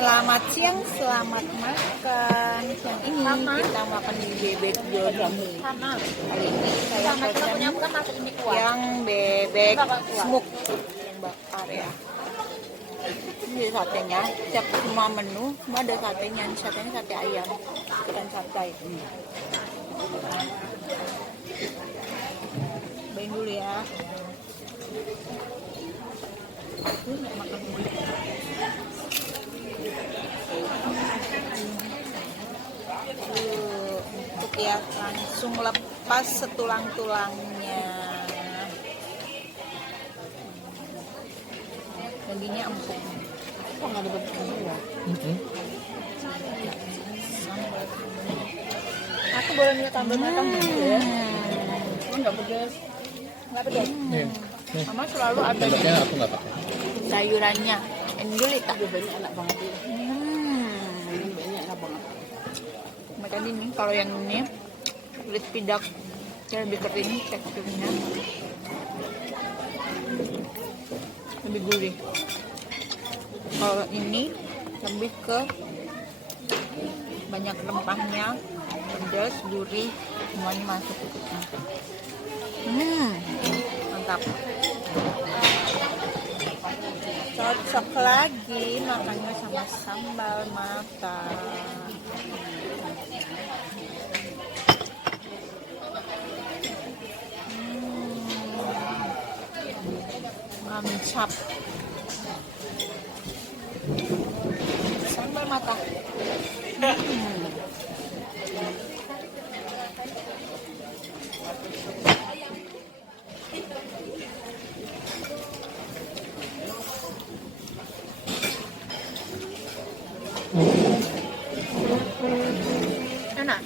Selamat siang, selamat makan. Yang ini kita makan di bebek Jody. Sama. Kali ini saya Kita punya pesan bukan masuk ini kuah. yang bebek smoke yang bakar ya. Ini satenya, setiap semua menu ada satenya. Ini satenya sate ayam, bukan sate. Cobain dulu ya. Makan dulu. Untuk ya langsung lepas setulang-tulangnya. Dagingnya empuk. Kok nggak ada bentuknya ya? Aku boleh minta tambah matang dulu ya. Nggak pedas. Nggak pedas. Mama selalu ada Tempatnya aku nggak pakai. sayurannya. Ini dulu tak. Banyak enak banget. Banyak enak banget. Macam ini kalau yang ini crispy duck dia lebih kering teksturnya, lebih gurih. Kalau ini lebih ke banyak rempahnya, pedas, gurih, semuanya masuk. Mantap. Cocok lagi makannya sama sambal mata. Mantap. Sambal mata. Enak.